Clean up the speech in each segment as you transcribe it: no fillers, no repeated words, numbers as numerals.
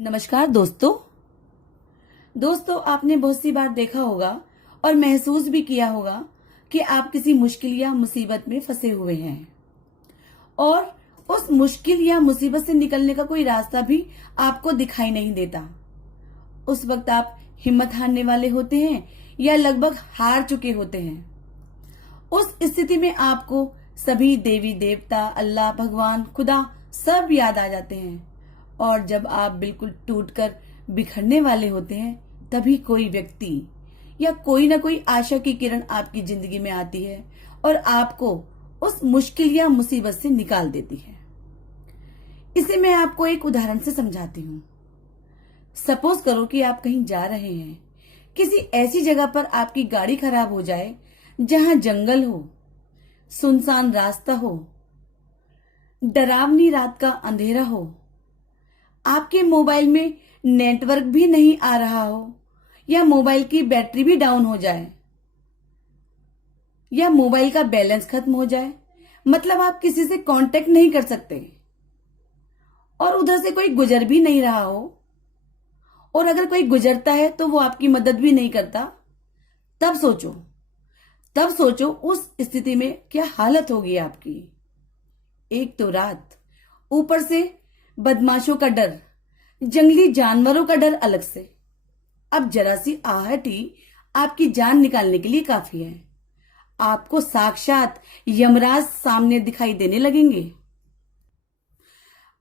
नमस्कार दोस्तों आपने बहुत सी बार देखा होगा और महसूस भी किया होगा कि आप किसी मुश्किल या मुसीबत में फंसे हुए हैं और उस मुश्किल या मुसीबत से निकलने का कोई रास्ता भी आपको दिखाई नहीं देता। उस वक्त आप हिम्मत हारने वाले होते हैं या लगभग हार चुके होते हैं। उस स्थिति में आपको सभी देवी देवता, अल्लाह, भगवान, खुदा सब याद आ जाते हैं और जब आप बिल्कुल टूटकर बिखरने वाले होते हैं तभी कोई व्यक्ति या कोई ना कोई आशा की किरण आपकी जिंदगी में आती है और आपको उस मुश्किल या मुसीबत से निकाल देती है। इसे मैं आपको एक उदाहरण से समझाती हूँ। सपोज करो कि आप कहीं जा रहे हैं, किसी ऐसी जगह पर आपकी गाड़ी खराब हो जाए जहां जंगल हो, सुनसान रास्ता हो, डरावनी रात का अंधेरा हो, आपके मोबाइल में नेटवर्क भी नहीं आ रहा हो या मोबाइल की बैटरी भी डाउन हो जाए या मोबाइल का बैलेंस खत्म हो जाए, मतलब आप किसी से कांटेक्ट नहीं कर सकते और उधर से कोई गुजर भी नहीं रहा हो और अगर कोई गुजरता है तो वो आपकी मदद भी नहीं करता। तब सोचो उस स्थिति में क्या हालत होगी आपकी। एक तो रात, ऊपर से बदमाशों का डर, जंगली जानवरों का डर अलग से। अब जरा सी आहट ही आपकी जान निकालने के लिए काफी है। आपको साक्षात यमराज सामने दिखाई देने लगेंगे।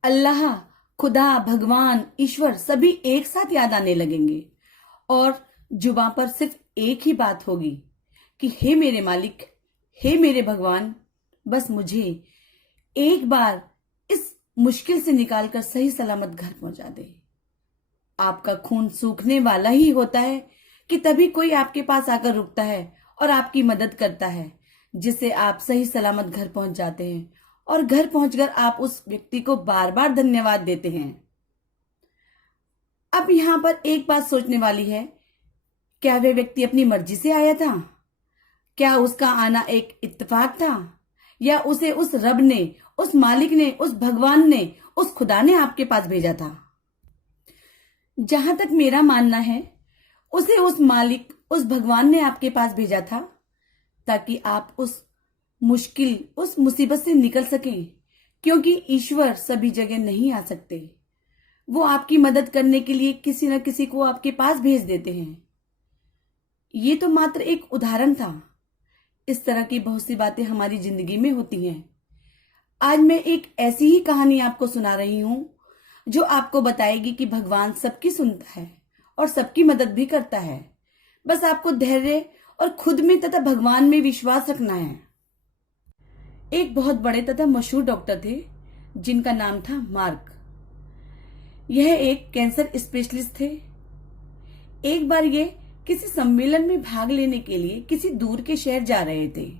अल्लाह, खुदा, भगवान, ईश्वर सभी एक साथ याद आने लगेंगे और जुबां पर सिर्फ एक ही बात होगी कि हे मेरे मालिक, हे मेरे भगवान, बस मुझे एक बार इस मुश्किल से निकालकर सही सलामत घर पहुंचा दे। आपका खून सूखने वाला ही होता है कि तभी कोई आपके पास आकर रुकता है और आपकी मदद करता है, जिससे आप सही सलामत घर पहुंच जाते हैं और घर पहुंचकर आप उस व्यक्ति को बार बार धन्यवाद देते हैं। अब यहां पर एक बात सोचने वाली है, क्या वह व्यक्ति अपनी मर्जी से आया था? क्या उसका आना एक इत्तेफाक था या उसे उस रब ने, उस मालिक ने, उस भगवान ने, उस खुदा ने आपके पास भेजा था? जहां तक मेरा मानना है, उसे उस मालिक, उस भगवान ने आपके पास भेजा था ताकि आप उस मुश्किल, उस मुसीबत से निकल सकें, क्योंकि ईश्वर सभी जगह नहीं आ सकते। वो आपकी मदद करने के लिए किसी न किसी को आपके पास भेज देते हैं। ये तो मात्र एक उदाहरण था। इस तरह की बहुत सी बातें हमारी जिंदगी में होती हैं। आज मैं एक ऐसी ही कहानी आपको सुना रही हूं जो आपको बताएगी कि भगवान सबकी सुनता है और सबकी मदद भी करता है। बस आपको धैर्य और खुद में तथा भगवान में विश्वास रखना है। एक बहुत बड़े तथा मशहूर डॉक्टर थे जिनका नाम था मार्क। यह एक कैंसर स्पेशलिस्ट थे। एक बार ये किसी सम्मेलन में भाग लेने के लिए किसी दूर के शहर जा रहे थे।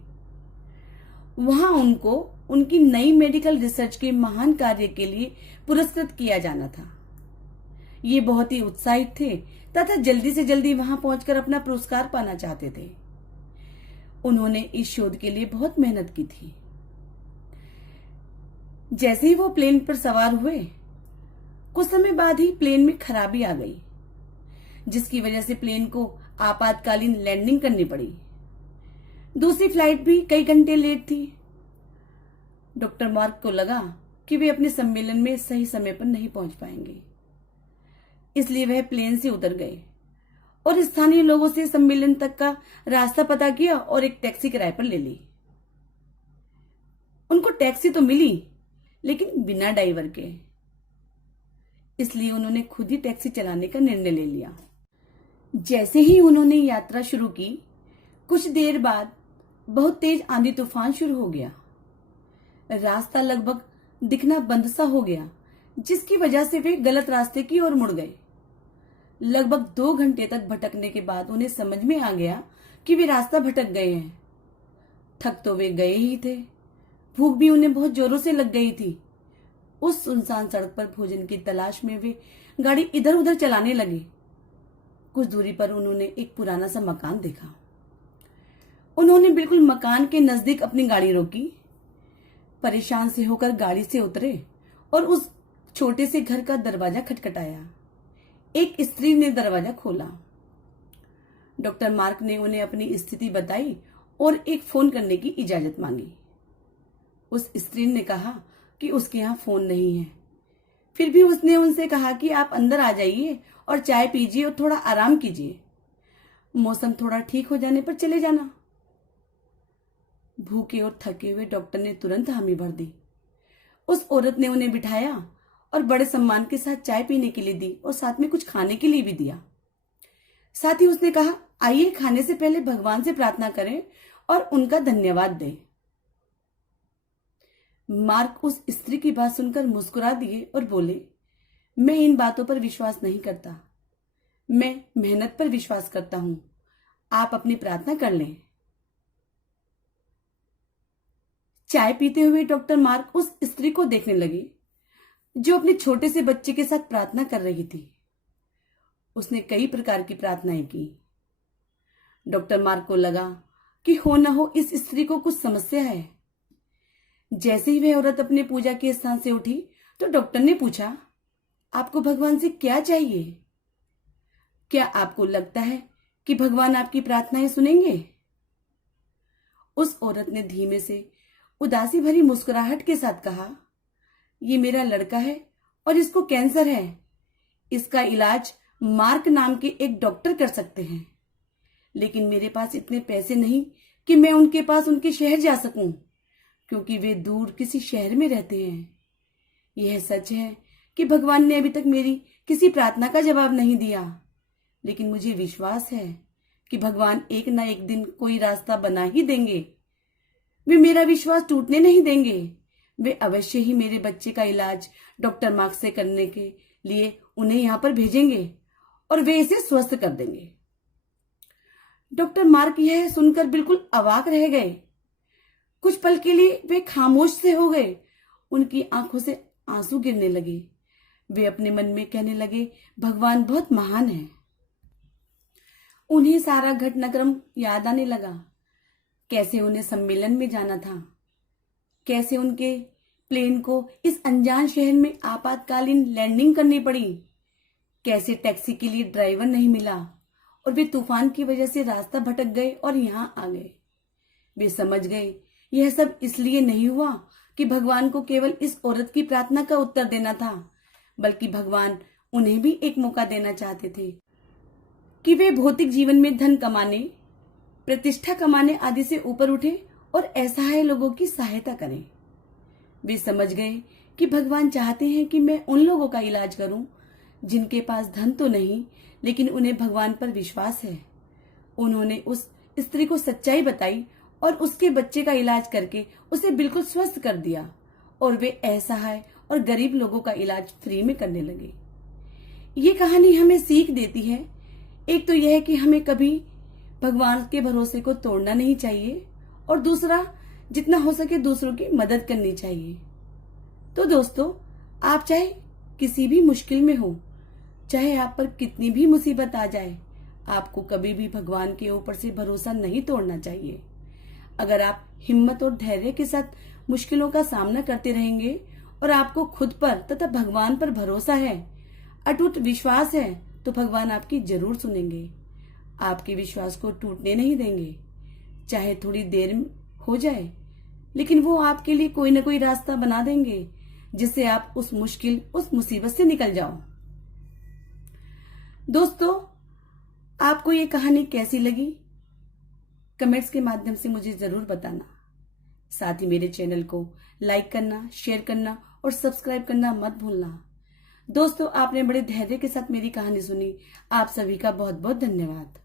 वहां उनको उनकी नई मेडिकल रिसर्च के महान कार्य के लिए पुरस्कृत किया जाना था। ये बहुत ही उत्साहित थे तथा जल्दी से जल्दी वहां पहुंचकर अपना पुरस्कार पाना चाहते थे। उन्होंने इस शोध के लिए बहुत मेहनत की थी। जैसे ही वो प्लेन पर सवार हुए, कुछ समय बाद ही प्लेन में खराबी आ गई, जिसकी वजह से प्लेन को आपातकालीन लैंडिंग करनी पड़ी। दूसरी फ्लाइट भी कई घंटे लेट थी। डॉक्टर मार्क को लगा कि वे अपने सम्मेलन में सही समय पर नहीं पहुंच पाएंगे, इसलिए वह प्लेन से उतर गए और स्थानीय लोगों से सम्मेलन तक का रास्ता पता किया और एक टैक्सी किराए पर ले ली। उनको टैक्सी तो मिली, लेकिन बिना ड्राइवर के, इसलिए उन्होंने खुद ही टैक्सी चलाने का निर्णय ले लिया। जैसे ही उन्होंने यात्रा शुरू की, कुछ देर बाद बहुत तेज आंधी तूफान शुरू हो गया। रास्ता लगभग दिखना बंद सा हो गया, जिसकी वजह से वे गलत रास्ते की ओर मुड़ गए। लगभग 2 घंटे तक भटकने के बाद उन्हें समझ में आ गया कि वे रास्ता भटक गए हैं। थक तो वे गए ही थे, भूख भी उन्हें बहुत जोरों से लग गई थी। उस सुनसान सड़क पर भोजन की तलाश में वे गाड़ी इधर उधर चलाने लगे। कुछ दूरी पर उन्होंने एक पुराना सा मकान देखा। उन्होंने बिल्कुल मकान के नजदीक अपनी गाड़ी रोकी। परेशान से होकर गाड़ी से उतरे और उस छोटे से घर का दरवाजा खटखटाया। एक स्त्री ने दरवाजा खोला। डॉक्टर मार्क ने उन्हें अपनी स्थिति बताई और एक फोन करने की इजाजत मांगी। उस स्त्री ने कहा कि उसके यहाँ फोन नहीं है। फिर भी उसने उनसे कहा कि आप अंदर आ जाइए और चाय पीजिए और थोड़ा आराम कीजिए। मौसम थोड़ा ठीक हो जाने पर चले जाना। भूखे और थके हुए डॉक्टर ने तुरंत हामी भर दी। उस औरत ने उन्हें बिठाया और बड़े सम्मान के साथ चाय पीने के लिए दी और साथ में कुछ खाने के लिए भी दिया। साथ ही उसने कहा, आइए खाने से पहले भगवान से प्रार्थना करें और उनका धन्यवाद दें। मार्क उस स्त्री की बात सुनकर मुस्कुरा दिए और बोले, मैं इन बातों पर विश्वास नहीं करता, मैं मेहनत पर विश्वास करता हूं। आप अपनी प्रार्थना कर लें। चाय पीते हुए डॉक्टर मार्क उस स्त्री को देखने लगे जो अपने छोटे से बच्चे के साथ प्रार्थना कर रही थी। उसने कई प्रकार की प्रार्थनाएं की। डॉक्टर मार्क को लगा कि हो न हो इस स्त्री को कुछ समस्या है। जैसे ही वह औरत अपने पूजा के स्थान से उठी तो डॉक्टर ने पूछा, आपको भगवान से क्या चाहिए? क्या आपको लगता है कि भगवान आपकी प्रार्थनाएं सुनेंगे? उस औरत ने धीमे से उदासी भरी मुस्कुराहट के साथ कहा, ये मेरा लड़का है और इसको कैंसर है। इसका इलाज मार्क नाम के एक डॉक्टर कर सकते हैं, लेकिन मेरे पास इतने पैसे नहीं कि मैं उनके पास उनके शहर जा सकूं, क्योंकि वे दूर किसी शहर में रहते हैं। यह सच है कि भगवान ने अभी तक मेरी किसी प्रार्थना का जवाब नहीं दिया, लेकिन मुझे विश्वास है कि भगवान एक ना एक दिन कोई रास्ता बना ही देंगे। वे मेरा विश्वास टूटने नहीं देंगे। वे अवश्य ही मेरे बच्चे का इलाज डॉक्टर मार्क से करने के लिए उन्हें यहां पर भेजेंगे और वे इसे स्वस्थ कर देंगे। डॉक्टर मार्क यह सुनकर बिल्कुल अवाक रह गए। कुछ पल के लिए वे खामोश से हो गए। उनकी आंखों से आंसू गिरने लगे। वे अपने मन में कहने लगे, भगवान बहुत महान है। उन्हें सारा घटनाक्रम याद आने लगा। कैसे उन्हें सम्मेलन में जाना था, कैसे उनके प्लेन को इस अनजान शहर में आपातकालीन लैंडिंग करनी पड़ी, कैसे टैक्सी के लिए ड्राइवर नहीं मिला और वे तूफान की वजह से रास्ता भटक गए और यहां आ गए। वे समझ गए यह सब इसलिए नहीं हुआ कि भगवान को केवल इस औरत की प्रार्थना का उत्तर देना था, बल्कि भगवान उन्हें भी एक मौका देना चाहते थे कि वे भौतिक जीवन में धन कमाने, प्रतिष्ठा कमाने आदि से ऊपर उठे और असहाय लोगों की सहायता करें। वे समझ गए कि भगवान चाहते हैं कि मैं उन लोगों का इलाज करूं जिनके पास धन तो नहीं, लेकिन उन्हें भगवान पर विश्वास है। उन्होंने उस स्त्री को सच्चाई बताई और उसके बच्चे का इलाज करके उसे बिल्कुल स्वस्थ कर दिया और वे असहाय और गरीब लोगों का इलाज फ्री में करने लगे। ये कहानी हमें सीख देती है, एक तो यह कि हमें कभी भगवान के भरोसे को तोड़ना नहीं चाहिए और दूसरा, जितना हो सके दूसरों की मदद करनी चाहिए। तो दोस्तों, आप चाहे किसी भी मुश्किल में हो, चाहे आप पर कितनी भी मुसीबत आ जाए, आपको कभी भी भगवान के ऊपर से भरोसा नहीं तोड़ना चाहिए। अगर आप हिम्मत और धैर्य के साथ मुश्किलों का सामना करते रहेंगे और आपको खुद पर तथा भगवान पर भरोसा है, अटूट विश्वास है, तो भगवान आपकी जरूर सुनेंगे। आपके विश्वास को टूटने नहीं देंगे। चाहे थोड़ी देर हो जाए, लेकिन वो आपके लिए कोई ना कोई रास्ता बना देंगे जिससे आप उस मुसीबत से निकल जाओ। दोस्तों, आपको ये कहानी कैसी लगी? कमेंट्स के माध्यम से मुझे जरूर बताना। साथ ही मेरे चैनल को लाइक करना, शेयर करना और सब्सक्राइब करना मत भूलना। दोस्तों, आपने बड़े धैर्य के साथ मेरी कहानी सुनी। आप सभी का बहुत बहुत धन्यवाद।